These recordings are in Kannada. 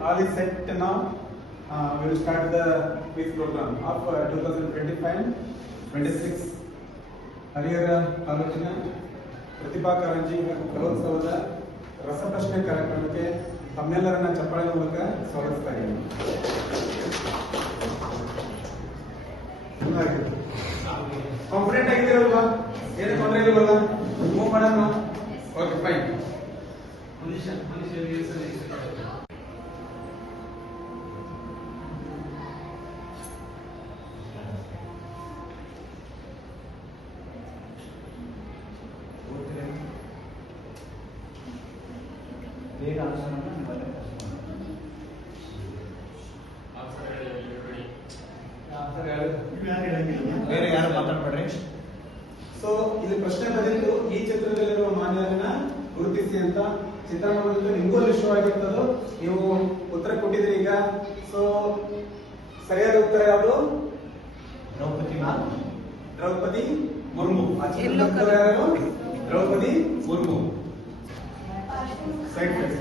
All is set now. We will start the quiz program of 2025-26 Harihara ತಾಲೂಕಿನ ಪ್ರತಿಭಾ ಕಾರಂಜಿ ಕಲೋತ್ಸವದ ರಸಪ್ರಶ್ನೆ ಕಾರ್ಯಕ್ರಮಕ್ಕೆ ತಮ್ಮೆಲ್ಲರನ್ನ ಚಪ್ಪಾಳೆ ಮೂಲಕ ಸ್ವಾಗತಿಸ್ತಾ ಇದ್ದೀನಿ. ಕಾನ್ಫಿಡೆಂಟ್ ಆಗಿದ್ದೀರಲ್ವಾ? ಏನು ತೊಂದರೆ ಇಲ್ವಲ್ಲ? ಮೂವ್ ಮಾಡೋಣ. Okay fine. ಬೇರೆ ಯಾರು ಮಾತಾಡ್ಬೇಡ್ರಿ. ಸೊ ಇಲ್ಲಿ ಪ್ರಶ್ನೆ ಬಂದಿತ್ತು, ಈ ಚಿತ್ರದಲ್ಲಿರುವ ಮಾನ್ಯರನ್ನ ಗುರುತಿಸಿ ಅಂತ. ಚಿತ್ರಣ ಬಂದಿದ್ದು ನಿಮಗೂ ಇಷ್ಟವಾಗಿರ್ತದೋ, ನೀವು ಉತ್ತರ ಕೊಟ್ಟಿದ್ರಿ ಈಗ. ಸೊ ಸರಿಯಾದ ಉತ್ತರ ಯಾವುದು? ದ್ರೌಪದಿ ಮುರ್ಮು. ಯಾರು? Draupadi Murmu. Side phase.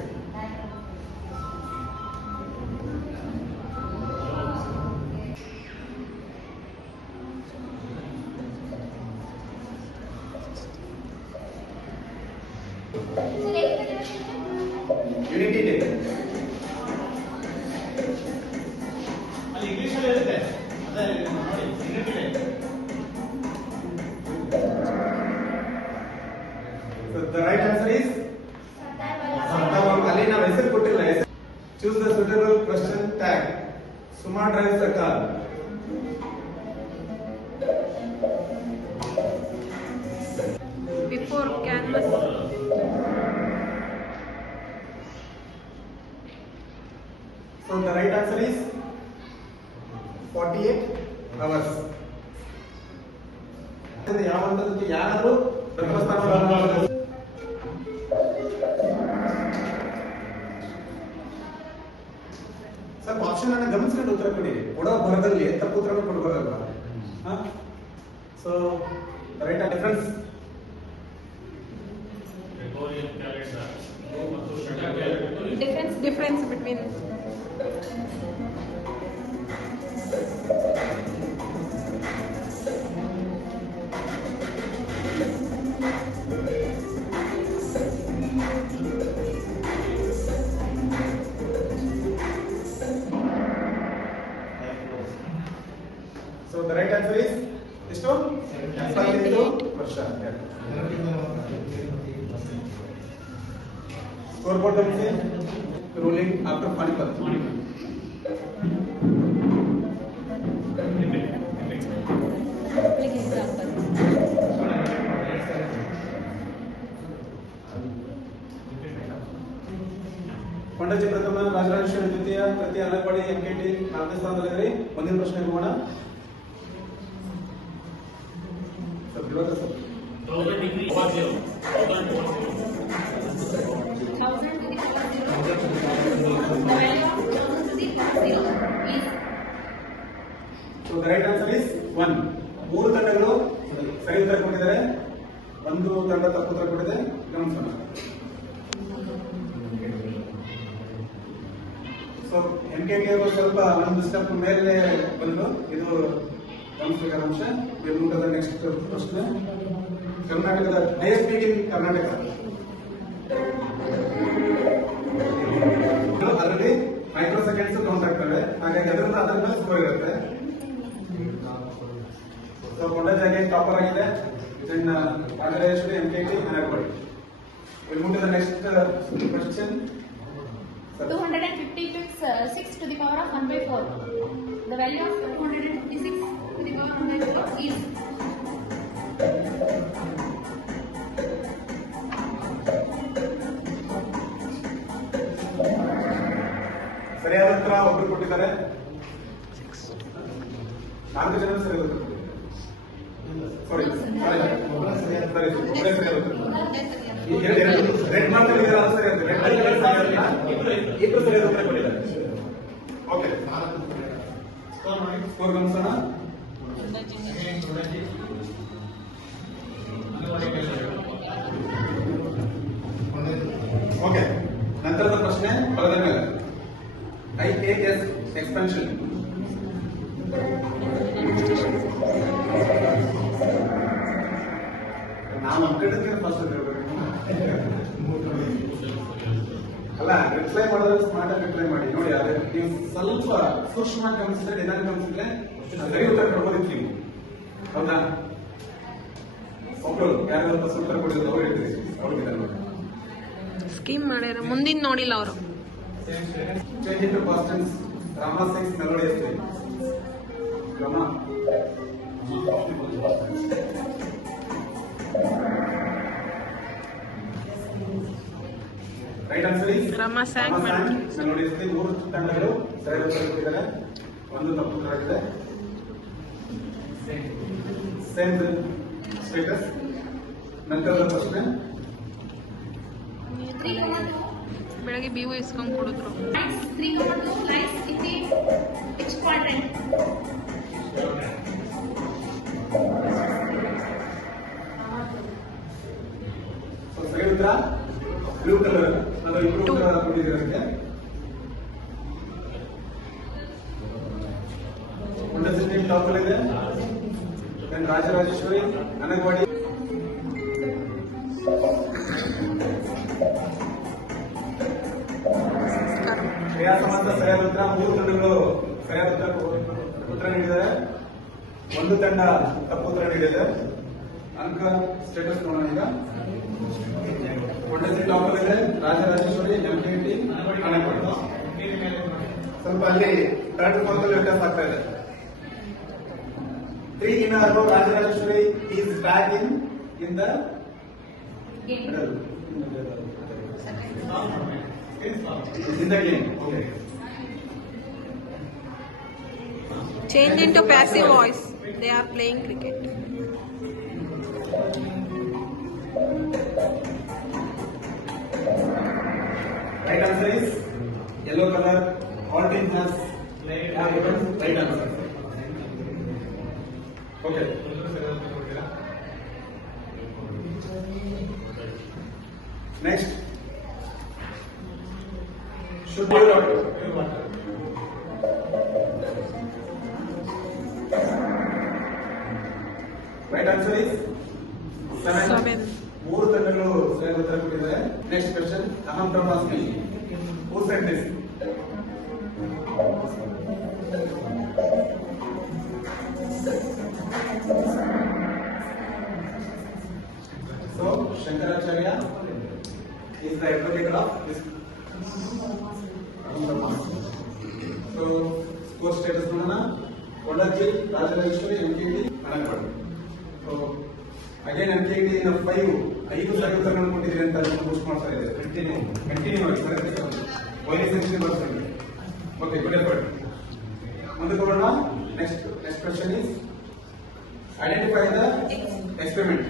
Unity day ಅಲ್ಲಿ ಇಂಗ್ಲಿಷ್ ಅಲ್ಲಿ ಇರುತ್ತೆ. ಅದೇ ನೋಡಿ, unity day. So the right answer is ಅಲ್ಲಿ ನಾವು ಹೆಸರು ಕೊಟ್ಟಿಲ್ಲ. Choose the suitable question tag. Suma drives the car. Before canvas. So the right answer is 48 hours. ಯಾವ ಹಂತದಲ್ಲಿ ಯಾರು ಸ್ವಲ್ಪ ಆಪ್ಷನ್ ಅನ್ನ ಗಮನಿಸ್ಕೊಂಡು ಉತ್ತರ ಕೊಡಿ. ಕೊಡೋ ಭರದಲ್ಲಿ ತಪ್ಪು ಉತ್ತರ ಕೊಡಬಾರಲ್ವಾ? So right difference difference between So the right answer is ಎಷ್ಟು? 75 ವರ್ಷ. Score board ಗಮನಿಸಿ. Ruling after Panipat. ಕೊಂಡಜ್ಜಿ ಪ್ರಥಮ, ರಾಜರಾಜೇಶ್ವರಿ ದ್ವಿತೀಯ, ತೃತೀಯ, ಅಲಪಾಡಿ, ಎಂಕೆಟಿ ನಾಲ್ಕನೇ ಸ್ಥಾನದಲ್ಲಿದ್ರಿ. ಮುಂದಿನ ಪ್ರಶ್ನೆ ಹೋಗೋಣ. So the right answer is 1. ಮೂರು ತಂಡಗಳು ಸರಿ ಉತ್ತರ ಕೊಟ್ಟಿದ್ದಾರೆ, ಒಂದು ತಂಡ ತಪ್ಪು ಉತ್ತರ ಕೊಟ್ಟಿದೆ. ಗಮನಿಸೋಣ. ಸೊ ಎಂಕೆಟಿ ಅವರು ಸ್ವಲ್ಪ ಒಂದು ಸ್ಟೆಪ್ ಮೇಲೆ ಬಂದು, ಇದು ಗಮನಿಸಬೇಕಾದ ಅಂಶ. ಬೆಂಗಳೂರದ ನೆಕ್ಸ್ಟ್ ಪ್ರಶ್ನೆ. ಕರ್ನಾಟಕದ ದೇ ಸ್ಪೀಕ್ ಇನ್ ಕರ್ನಾಟಕ. ಅದರಲ್ಲಿ ಮೈಕ್ರೋ ಸೆಕೆಂಡ್ಸ್ ಕೌಂಟ್ ಆಗ್ತವೆ, ಹಾಗಾಗಿ ಅದರಿಂದ ಅದರ ಮೇಲೆ ಸ್ಕೋರ್ ಇರುತ್ತೆ. ಸೊ ಕೊಂಡಜ್ಜಿ ಟಾಪರ್ ಆಗಿದೆ. ದೆನ್ ರಾಜರಾಜೇಶ್ವರಿ, ಎಂಕೆಟಿ, ಅನರ್ಬಡಿ. We'll move to the next question. 256 to the power of 1/4. The value of 256 to the power of 1/4 is. ಸರಿಯಾದ ಉತ್ತರ ಒಬ್ಬರು ಕೊಟ್ಟಿದ್ದಾರೆ, 4 ಜನ ಸರಿಯಾದ ಉತ್ತರ. ಸಾರಿ ಒಬ್ಬರೇ ಸರಿಯಾದ ಉತ್ತರ. ರೆಡ್ ಮಾರ್ಕ್ ಇಬ್ಬರು ಸರಿಯಾದ ಉತ್ತರ ಕೊಟ್ಟಿದ್ದಾರೆ. ಓಕೆ, ಸ್ಕೋರ್ ಗಮನಿಸೋಣ. ಓಕೆ, ನಂತರದ ಪ್ರಶ್ನೆ ಬರೆದ ಮೇಲೆ IAS expansion. ನಾವು ಅಂಕಡಿದ್ರೆ ಫಸ್ಟ್ ಅಲ್ಲ ರಿಪ್ಲೈ ಮಾಡಿದ್ರೆ ಸ್ಮಾರ್ಟ್ ಆಗಿ ರಿಪ್ಲೈ ಮಾಡಿ ನೋಡಿ. ಅದೇ ನೀವು ಸ್ವಲ್ಪ ಸೂಕ್ಷ್ಮ ಗಮನಿಸಿದ್ರೆ ನಿಧಾನ ಗಮನಿಸಿದ್ರೆ ಸರಿ ಉತ್ತರ ಕೊಡ್ಬೋದಿತ್ತು ನೀವು. ಹೌದಾ? ಒಬ್ರು ಯಾರು ಉತ್ತರ ಕೊಡಿದ್ರು ಅವ್ರು ಹೇಳ್ತೀರಿ ಅವ್ರಿಗೆ ಸ್ಕೀಮ್ ಮಾಡ್ಯಾರ ಮುಂದಿನ ನೋಡಿಲ್ಲ ಅವರು. Change into past tense. Rama sings melodiously. Rama. Right answer is Rama sang melodiously. 3 ತಂಡಗಳು ಸರಿಯಾದ ಉತ್ತರ ಕೊಟ್ಟಿದ್ದಾರೆ. ಒಂದು ತಪ್ಪು ಉತ್ತರ ಆಗಿದೆ. Same status. ನಂತರದ ಪ್ರಶ್ನೆ ಬೆಳಗ್ಗೆ ಬಿಒ ಇಸ್ಕೊಂಡ್ ಕೊಡಿದ್ರು. 3,2 lies in the which quadrant? ಸರಿ ಉತ್ತರ ಬ್ಲೂ ಕಲರ್. ಅದು ಇಬ್ರು ಉತ್ತರ ಕೊಟ್ಟಿದ್ದೀರಂತೆ. ಒಂದಷ್ಟು ಟಾಪ್ ಅಲ್ಲಿ ಇದೆ. ರಾಜರಾಜೇಶ್ವರಿ, ಅನಗವಾಡಿ, ಶ್ರೇಯಾ ಸಮಂತ ಸರಿಯಾದ ಉತ್ತರ. 3 ತಂಡಗಳು ಸರಿಯಾದ ಉತ್ತರ ನೀಡಿದ್ದಾರೆ. ಒಂದು ತಂಡ ತಪ್ಪು ಉತ್ತರ ನೀಡಿದೆ. ಅಂಕ ಸ್ಟೇಟಸ್ ನೋಡೋಣ ಈಗ. ಒಂದನೇ ಟಾಪ್ ಇದೆ ರಾಜರಾಜೇಶ್ವರಿ, MKT, ಅನಗವಾಡಿ. ಸ್ವಲ್ಪ ಅಲ್ಲಿ ಥರ್ಡ್ ಫೋರ್ತ್ ಅಲ್ಲಿ ವ್ಯತ್ಯಾಸ ಆಗ್ತಾ ಇದೆ. 3 in a row, Rajarajeshwari is back in the middle. In the game. Okay. Change into passive voice. They are playing cricket. Right answer is yellow color. All teams have given right answer. Okay. Next. Should be right answer is 7. 3 ತಂಡಗಳು ಸರಿಯಾದ ಉತ್ತರ ಕೊಟ್ಟಿದ್ದಾರೆ. Next question. ಅಹಂ ಬ್ರಹ್ಮಾಸ್ಮಿ. Who said this? So Shankaracharya is the advocate of this. So score status ನೋಡೋಣ. Kondajji, Rajarajeshwari, MKT, Anagawadi. So again MKT in 5 ಸರಿ ಉತ್ತರಗಳನ್ನು ಕೊಟ್ಟಿದ್ದೀರಿ ಅಂತ ಪೋಸ್ಟ್ ಮಾಡ್ತಾ ಇದೆ. ಕಂಟಿನ್ಯೂ ಮಾಡಿ sir. Virus sensitive person. Okay, good effort. ಮುಂದಕ್ಕೆ ಹೋಗೋಣ. Next question is identify the experiment.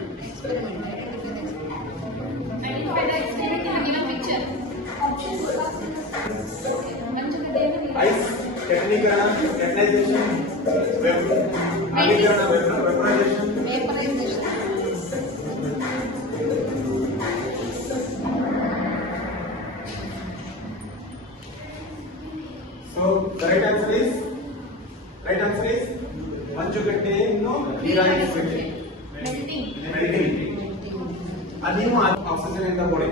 Identify the experiment in a given picture. Ice, technicana, technization, vaporization. So the right answer is ಮಂಜುಗಡ್ಡೆಯನ್ನು ನೀರಾಗಿಸಬೇಕು. ಮೆಲ್ಟಿಂಗ್. ನೀವು ಆಕ್ಸಿಜನ್ ಇಂದ ಕೊಡಿ.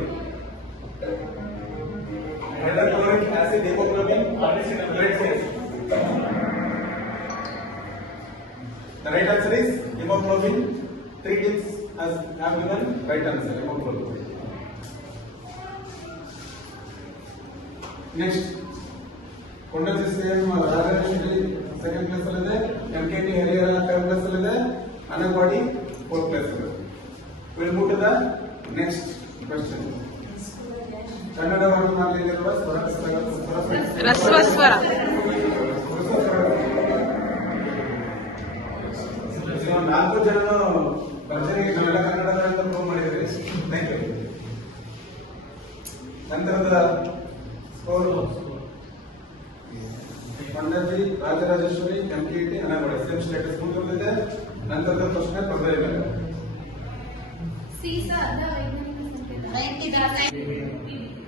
Hydrochloric acid, haemoglobin, red cells. The right answer is hemoglobin. 3 teams have given right answer, hemoglobin. Next, Kondajji same Rajarajeshwari second place ಅಲ್ಲಿ ಇದೆ. MKT ಹರಿಹರ ಥರ್ಡ್ ಪ್ಲೇಸ್ ಅಲ್ಲಿ ಇದೆ. ಅನಗವಾಡಿ ಫೋರ್ತ್ ಪ್ಲೇಸ್ ಅಲ್ಲಿ ಇದೆ. We'll move to the next question. Kannada ವರ್ಣಮಾಲೆಯಲ್ಲಿರುವ ರಸ್ವಸ್ವರ. ನಾಲ್ಕು ಜನ ಭರ್ಜರಿಗೆ ಕನ್ನಡ ಕನ್ನಡದ ಪ್ರೂವ್ ಮಾಡಿದ್ರಿ. Thank you. ನಂತರದ score Kondajji, Rajarajeshwari, MKT, Anagawadi same status ಮುಂದುವರೆದಿದೆ. ನಂತರದ ಪ್ರಶ್ನೆ ತೊಂದರೆ ಇಲ್ಲ.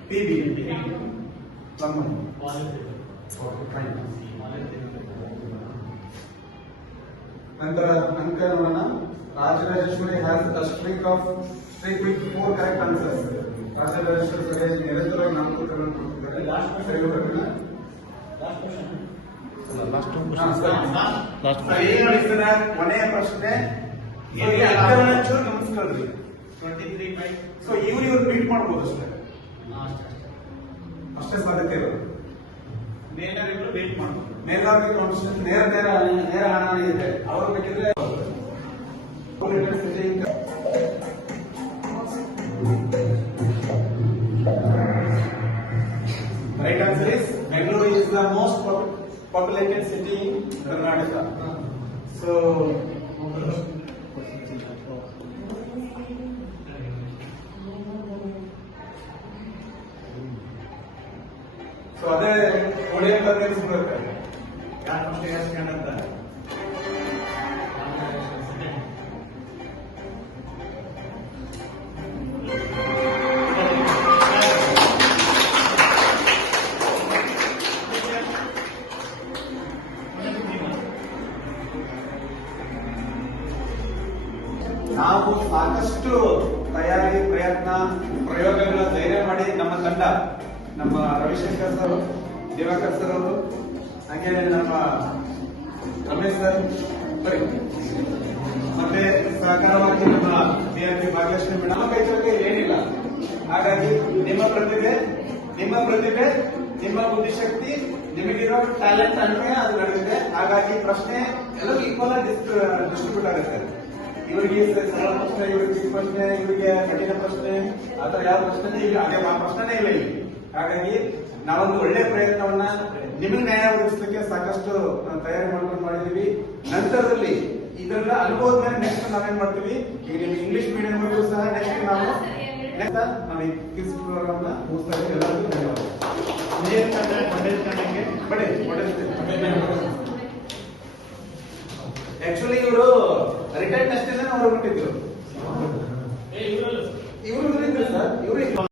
PB. ನಂತರ ಅಂಕ ನೋಡೋಣ. Rajarajeshwari has a streak with 4 correct answers. Rajarajeshwari ಸರಿಯಾಗಿ ನಿರಂತರವಾಗಿ 4 ಉತ್ತರಗಳನ್ನು ಕೊಟ್ಟಿದ್ದಾರೆ. ಸರಿ ಉತ್ತರನ? ಸರಿ ನೋಡಿ ಸರ್, ಕೊನೆಯ ಪ್ರಶ್ನೆ ಅಂಕಗಳನ್ನ ಚೂರು ಗಮನಿಸ್ಕೊಳ್ರಿ. 23 ಸೊ ಇವ್ರು ಮೀಟ್ ಮಾಡ್ಬೋದು ಅಷ್ಟೇ ಸಾಧ್ಯತೆ ಇರೋದು. ನೇರವಾಗಿ ವೇಟ್ ಮಾಡ್ಬೋದು. ನೇರ ಹಣನೇ ಇದೆ. ಅವರು ಬೇಕಿದ್ರೆ right answer is Bengaluru is the most populated city in Karnataka. So ಅದೇ ಒಳ್ಳೆಯ ತರಗತಿ ಬರುತ್ತೆ. ಯಾರು ಅಷ್ಟೇ ಹೇಳ್ಕೊಂಡಂತ ನಾವು ಸಾಕಷ್ಟು ತಯಾರಿ, ಪ್ರಯತ್ನ, ಪ್ರಯೋಗಗಳ ಧೈರ್ಯ ಮಾಡಿ ನಮ್ಮ ತಂಡ, ನಮ್ಮ ರವಿಶಂಕರ್ ಸರ್, ದಿವಾಕರ್ ಸರ್ ಅವರು, ಹಾಗೆ ನಮ್ಮ ರಮೇಶ್ ಸರ್ ಸರಿ, ಮತ್ತೆ ಸಹಕಾರವಾಗಿ ನಮ್ಮ BRP ಭಾಗ್ಯಲಕ್ಷ್ಮಿ ಮೇಡಮ್, ನಮ್ಮ ಕೈಚಳಕೆ ಏನಿಲ್ಲ. ಹಾಗಾಗಿ ನಿಮ್ಮ ಪ್ರತಿಭೆ, ನಿಮ್ಮ ಬುದ್ಧಿಶಕ್ತಿ, ನಿಮಗಿರೋ ಟ್ಯಾಲೆಂಟ್ ಅನ್ವಯ ಅದು ನಡೆದಿದೆ. ಹಾಗಾಗಿ ಪ್ರಶ್ನೆ ಎಲ್ಲರೂ ಈಕ್ವಲ್ ಆಗಿ ಡಿಸ್ಟ್ರಿಬ್ಯೂಟ್ ಆಗುತ್ತೆ. ಇವರಿಗೆ ಸರಳ ಪ್ರಶ್ನೆ, ಇವರಿಗೆ ಚಿಕ್ಕ ಪ್ರಶ್ನೆ, ಇವರಿಗೆ ಕಠಿಣ ಪ್ರಶ್ನೆ, ಆತರ ಯಾವ ಪ್ರಶ್ನೆ ಇಲ್ಲ, ಹಾಗೆ ಆ ಪ್ರಶ್ನೆನೇ ಇಲ್ಲ ಇಲ್ಲಿ. ಹಾಗಾಗಿ ನಾವೊಂದು ಒಳ್ಳೆ ಪ್ರಯತ್ನವನ್ನ ನಿಮಗೆ ನ್ಯಾಯ ಒದಗಿಸಲಿಕ್ಕೆ ಸಾಕಷ್ಟು ತಯಾರಿ ಮಾಡ್ಕೊಂಡು ಮಾಡಿದೀವಿ. ನಂತರದಲ್ಲಿ ಇದೆಲ್ಲ ಅನುಭವದ ಮೇಲೆ ನೆಕ್ಸ್ಟ್ ನಾವೇನ್ ಮಾಡ್ತೀವಿ, ಈಗ ನಿಮ್ಗೆ ಇಂಗ್ಲಿಷ್ ಮೀಡಿಯಂ ಸಹ ನೆಕ್ಸ್ಟ್ ನಾವು ಈ ಕ್ವಿಜ್ ಪ್ರೋಗ್ರಾಮ್ ನ ಮುಗಿಸ್ತಾ ಇದ್ದೀವಿ. ಎಲ್ಲರಿಗೂ ಧನ್ಯವಾದ. ಆಕ್ಚುಲಿ ಇವರು ರಿಟರ್ನ್ ಟೆಸ್ಟ್ ಹೊರಬಿಟ್ಟಿದ್ರು.